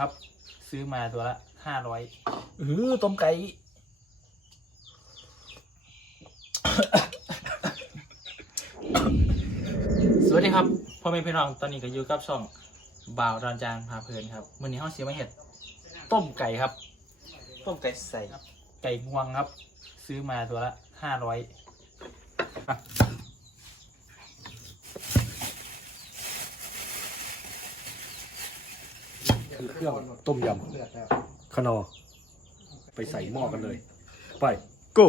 ครับ ซื้อมาตัวละห้าร้อยเออต้มไก่ สวัสดีครับพ่อแม่พี่น้องตอนนี้ก็อยู่กับช่องบ่าวดอนจางพาเพลินครับวันนี้ห้องเสียมาเห็ดต้มไก่ครับ ต้มไก่ใส่ครับไก่งวงครับ ซื้อมาตัวละห้าร้อย คือเครื่องต้มยำขนอ ไปใส่หม้อกันเลย ไปกู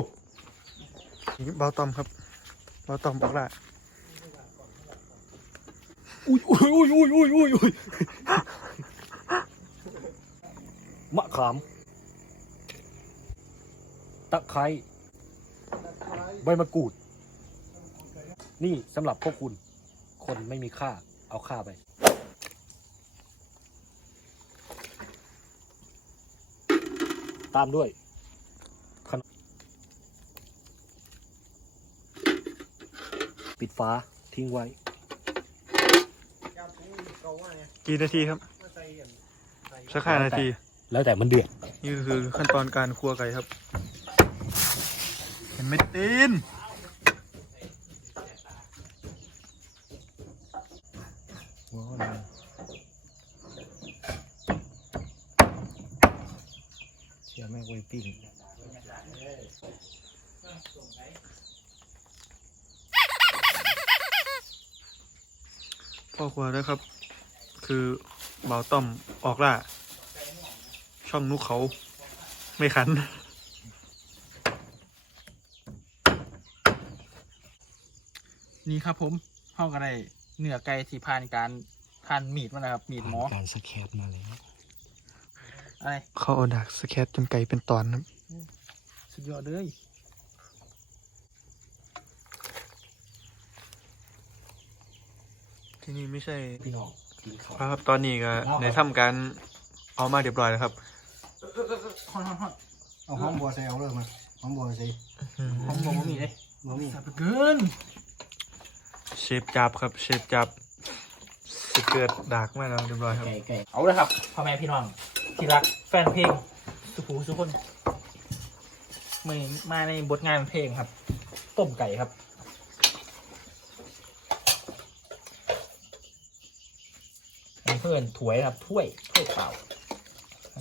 นี่เบาตอมครับเบาตอมบอกละอุ้ยอุ้ยอุ้ยอุ้ยอุ้ยอุ้ยอุ้ยมะขาม ตะไคร้ใบมะกรูด นี่สำหรับพวกคุณ คนไม่มีค่า เอาค่าไป ตามด้วยขนปิดฟ้าทิ้งไว้ กี่นาทีครับสักห้านาที แล้วแต่มันเดือด นี่ก็คือขั้นตอนการคั่วไก่ครับ เห็นไหมตีนเชียแม่งไว้ ปิ้งพ่อครัวด้วยครับ คือเบาต้อมออกล่า ช่องนุกเขา ไม่ขัน นี่ครับผมห้องกันได้เนื้อไก่ที่ผ่านการผ่านมีดมานะครับ มีดหมอ การสแคปมาแล้ว อะไรเขาเอาดักสแคตจนไก่เป็นตอนครับสุดยอดเลยที่นี่ไม่ใช่พี่น้องกินข้าวครับตอนนี้ก็ในทำการเอามาเรียบร้อยแล้วครับฮอนฮอนฮอนเอาหอมบัวใส่เอาเลยมาหอมบัวใส่หอมบอกว่ามีเลยบ่มีแซ่บเกินเชฟจับครับเชฟจับสเกิดดักมาแล้วเรียบร้อยครับไก่ไก่เอาเลยครับพ่อแม่พี่น้อง ที่รักแฟนเพลงสุภูสุคนมือมาในบทงานเพลงครับ ต้มไก่ครับอันเพื่อนถวยครับถ้วยถ้วยเปล่า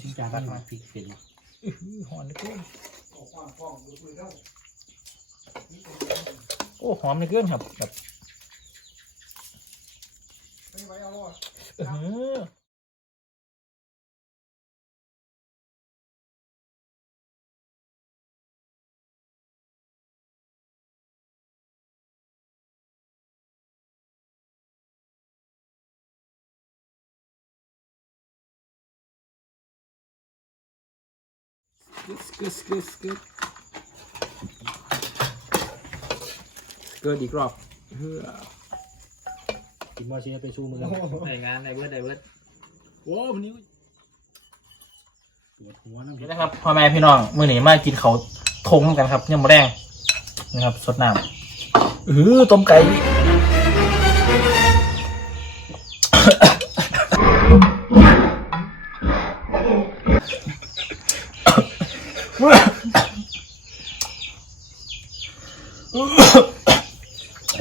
ชิ้นจานที่มันพริกเป็นอื้อหือหอมเหลยเกินโอ้หอมเหลยเกินครับแบบอื้อหือ กึดสกึดสกึดเกิดอีกรอบเฮ้อกินมาเชียไปชูมือในงานในเบิร์ดในเบิร์ดโอ้วันนี้ปวดหัวน้ำนี่นะครับพ่อแม่พี่น้องมื่อนี้มากินเขาวทงกันครับยังมาแรงนะครับสดน้ำเออต้มไก่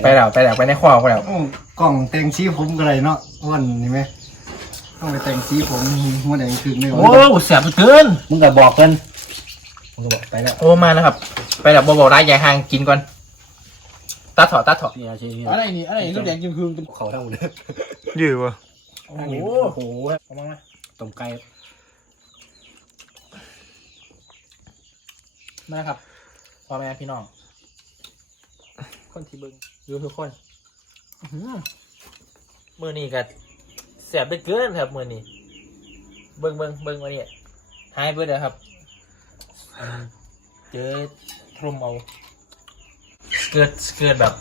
ไปแล้วไปแล้วไปในครัวไปแล้วโอ้กล่องแต่งสีผมก็ได้เนาะอ้วันนี่ไหมต้องไปแต่งสีผมหัวแดงคือไม่โอ้แสบเกินมึงก็บอกกันมึงก็บอกไปแล้วโอ้มาแล้วครับ ไปแล้วบอกๆร้ายยายหางกินก่อนตัดเถอดตัดเถอดนี่อาชีพอะไรนี่อะไรนี่ลูกแดงจิ้มคืนเขาทั้งหมดเลยยืดวะโอ้อันโหนี้โอ้โหเอามามาต้มไก่มาครับพ่อแม่พี่น้อง คนที่เบิ้งอยู่ทุกคนอื้อหือมือนี้ก็แสบไปเกินครับมือนี้ เบิ้งเบิ้งเบิ้งมาเนี่ยหายไปเลยครับอืมเจอทรมเอาเกิดเกิดแบบ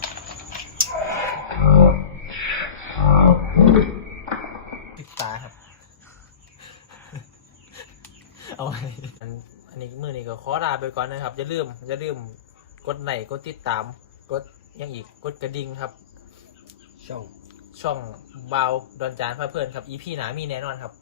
ปิดตาครับ เอาไว้อันอันนี้มือนี้ก็ขอลาไปก่อนนะครับอย่าลืมอย่าลืมกดไลค์กดติดตามกดอ ยังอีกกดกระดิ่งครับ ช่อง ช่องเบาดอนจานพาเพื่อนครับ EP หนามีแน่นอนครับ